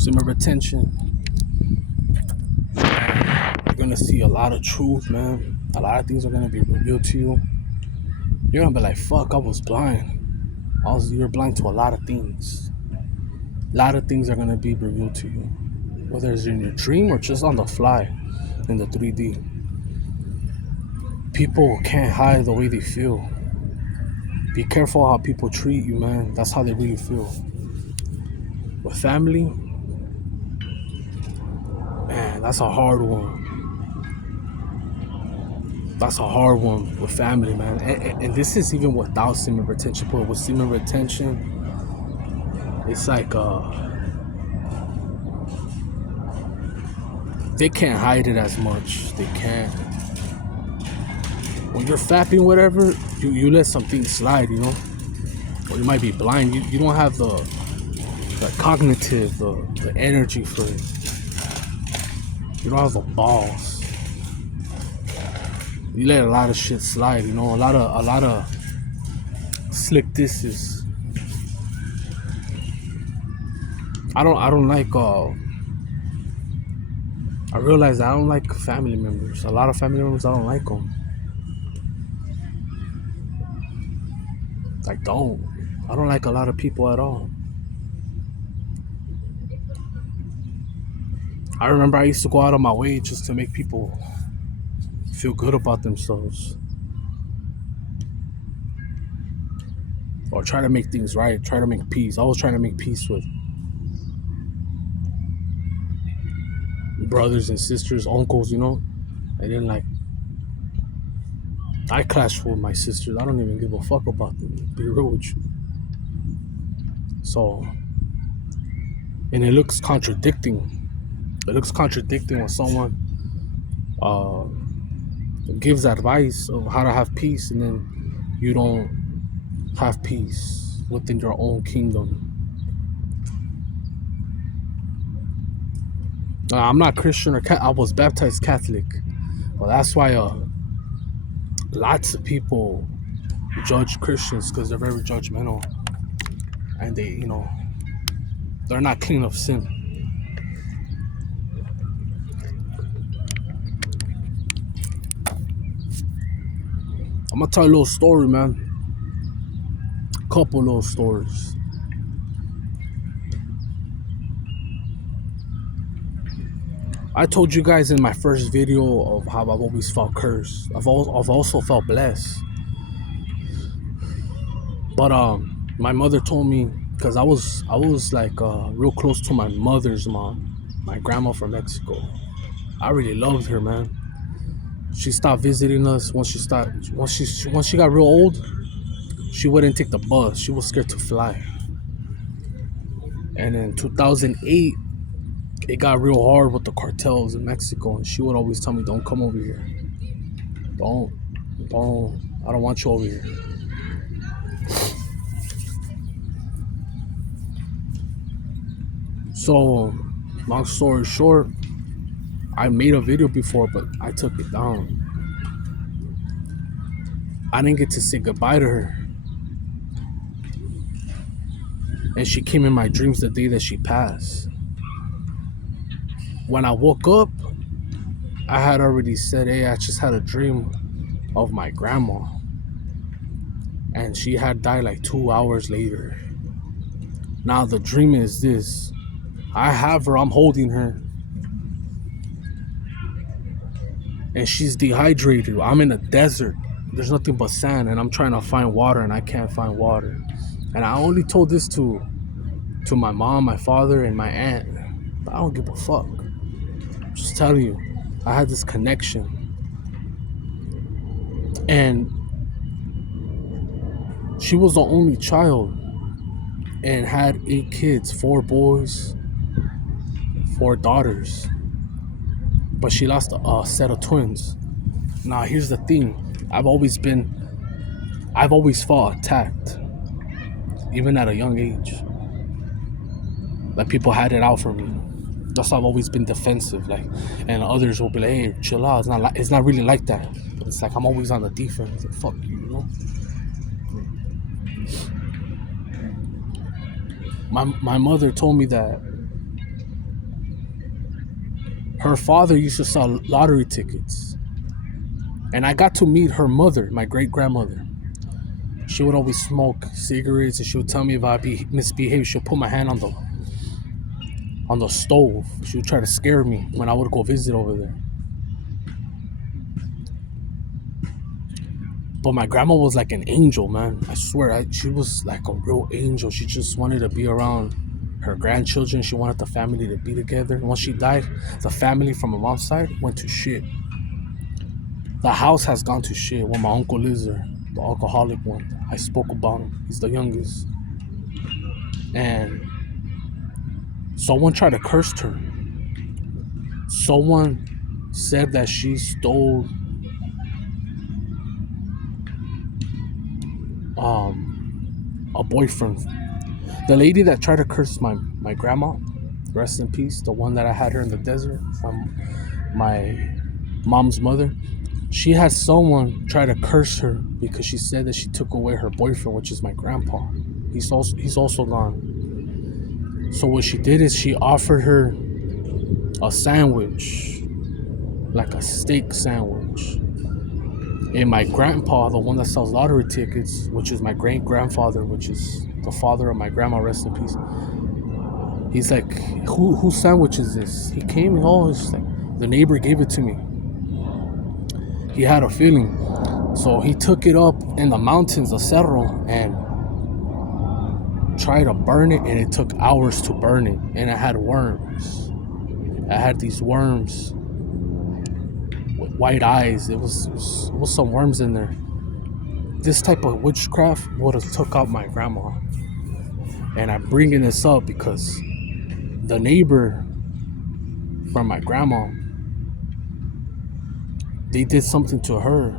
Semen retention. You're gonna see a lot of truth, man. A lot of things are gonna be revealed to you. You're gonna be like, fuck, I was blind. You're blind to a lot of things. A lot of things are gonna be revealed to you. Whether it's in your dream or just on the fly in the 3D. People can't hide the way they feel. Be careful how people treat you, man. That's how they really feel. With family, man, that's a hard one. That's a hard one with family, man. And this is even without semen retention. But with semen retention, it's like they can't hide it as much. They can't. When you're fapping whatever, you let some things slide, you know? Or you might be blind. You don't have the cognitive, the energy for it. You don't have the balls. You let a lot of shit slide, you know, a lot of slick disses. I don't like I realize I don't like family members. A lot of family members, I don't like them. I don't like a lot of people at all. I remember I used to go out of my way just to make people feel good about themselves. Or try to make things right, try to make peace. I was trying to make peace with brothers and sisters, uncles, you know. And then like I clash with my sisters. I don't even give a fuck about them, to be real with you. So, and it looks contradicting. It looks contradicting when someone gives advice of how to have peace and then you don't have peace within your own kingdom. I'm not Christian or I was baptized Catholic. Well, that's why lots of people judge Christians because they're very judgmental. And they, you know, they're not clean of sin. I'm gonna tell you a little story, man. Couple little stories. I told you guys in my first video of how I've always felt cursed. I've also felt blessed. But my mother told me, because I was like real close to my mother's mom, my grandma from Mexico. I really loved her, man. She stopped visiting us once she got real old. She wouldn't take the bus. She was scared to fly. And in 2008, it got real hard with the cartels in Mexico, and she would always tell me, "Don't come over here. Don't. I don't want you over here." So, long story short, I made a video before, but I took it down. I didn't get to say goodbye to her. And she came in my dreams the day that she passed. When I woke up, I had already said, "Hey, I just had a dream of my grandma." And she had died like 2 hours later. Now the dream is this. I have her, I'm holding her. And she's dehydrated. I'm in a desert. There's nothing but sand, and I'm trying to find water, and I can't find water. And I only told this to my mom, my father, and my aunt. But I don't give a fuck. I'm just telling you, I had this connection. And she was the only child and had 8 kids, 4 boys, 4 daughters. But she lost a set of twins. Now, here's the thing. I've always felt attacked, even at a young age. Like, people had it out for me. That's why I've always been defensive. Like, and others will be like, "Hey, chill out. It's not really like that." But it's like I'm always on the defense. Like, fuck you, you know. My mother told me that Her father used to sell lottery tickets. And I got to meet her mother, my great-grandmother. She would always smoke cigarettes, and she would tell me if I misbehaved, she'll put my hand on the stove. She would try to scare me when I would go visit over there. But my grandma was like an angel, man. I swear, she was like a real angel. She just wanted to be around her grandchildren. She wanted the family to be together. And once she died, the family from my mom's side went to shit. The house has gone to shit when my uncle lives there, the alcoholic one. I spoke about him. He's the youngest. And someone tried to curse her. Someone said that she stole a boyfriend. The lady that tried to curse my grandma, rest in peace, the one that I had her in the desert from my mom's mother, she had someone try to curse her because she said that she took away her boyfriend, which is my grandpa. He's also gone. So what she did is she offered her a sandwich, like a steak sandwich. And my grandpa, the one that sells lottery tickets, which is my great-grandfather, which is the father of my grandma, rest in peace, he's like, whose sandwich is this? He came, he's like, the neighbor gave it to me. He had a feeling. So he took it up in the mountains of Cerro and tried to burn it, and it took hours to burn it. And it had worms. I had these worms with white eyes. It was some worms in there. This type of witchcraft would have took out my grandma. And I'm bringing this up because the neighbor from my grandma, they did something to her.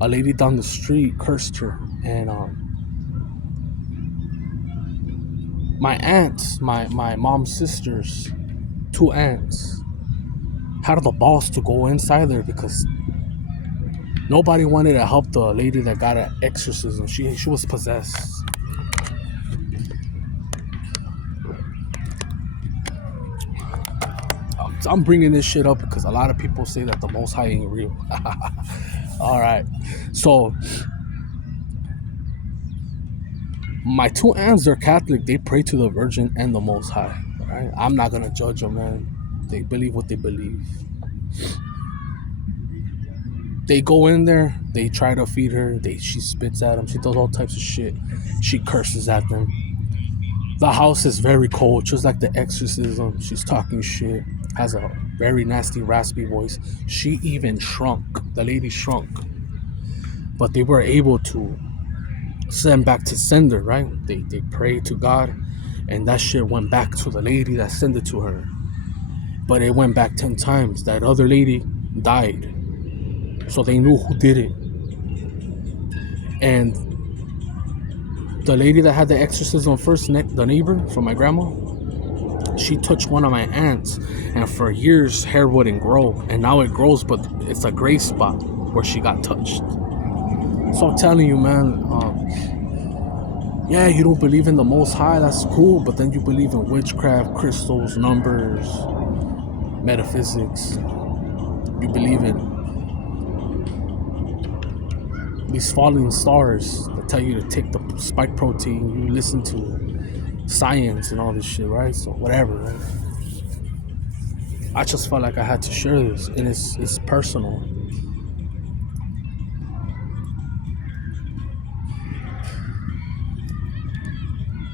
A lady down the street cursed her, and my aunts, my mom's sisters, 2 aunts, had the balls to go inside there because nobody wanted to help the lady that got an exorcism. She was possessed. I'm bringing this shit up because a lot of people say that the Most High ain't real. All right, so my 2 aunts, they're Catholic. They pray to the Virgin and the Most High. Right? I'm not gonna judge them, man. They believe what they believe. They go in there. They try to feed her. She spits at them. She does all types of shit. She curses at them. The house is very cold, just like the exorcism. She's talking shit. Has a very nasty, raspy voice. She even shrunk. The lady shrunk. But they were able to send back to sender, right? They prayed to God, and that shit went back to the lady that sent it to her. But it went back 10 times. That other lady died. So they knew who did it. And the lady that had the exorcism first, the neighbor from my grandma, she touched one of my aunts, and for years hair wouldn't grow, and now it grows, but it's a gray spot where she got touched. So I'm telling you, man, yeah, you don't believe in the Most High, that's cool, but then you believe in witchcraft, crystals, numbers, metaphysics. You believe in these falling stars that tell you to take the spike protein. You listen to science and all this shit, right? So whatever, right? I just felt like I had to share this, and it's personal.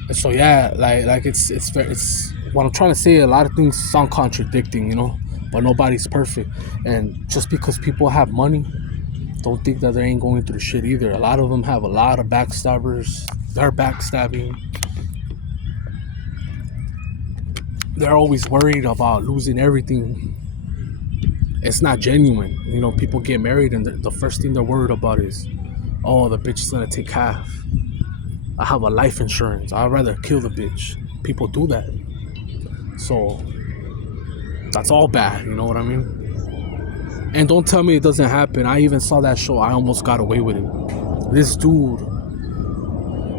And so yeah, like it's what I'm trying to say. A lot of things sound contradicting, you know, but nobody's perfect. And just because people have money, don't think that they ain't going through shit either. A lot of them have a lot of backstabbers. They're backstabbing. They're always worried about losing everything. It's not genuine. You know, people get married and the first thing they're worried about is, oh, the bitch is gonna take half. I have a life insurance. I'd rather kill the bitch. People do that. So that's all bad, you know what I mean? And don't tell me it doesn't happen. I even saw that show. I almost got away with it. This dude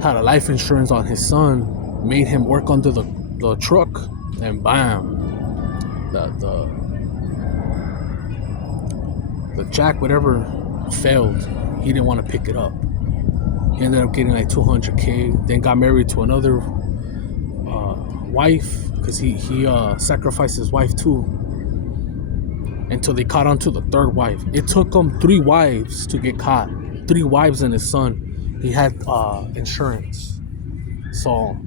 had a life insurance on his son, made him work under the truck, and bam, the jack, whatever, failed. He didn't want to pick it up. He ended up getting like 200K. Then got married to another wife, because he sacrificed his wife too, until they caught on to the third wife. It took him 3 wives to get caught. 3 wives and his son. He had insurance. So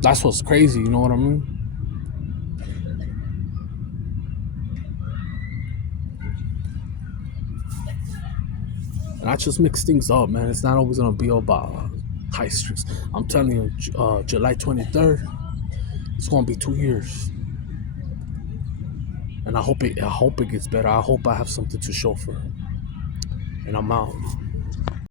that's what's crazy, you know what I mean? And I just mix things up, man. It's not always gonna be about high streets. I'm telling you, July 23rd, it's gonna be 2 years. And I hope it gets better. I hope I have something to show for it. And I'm out.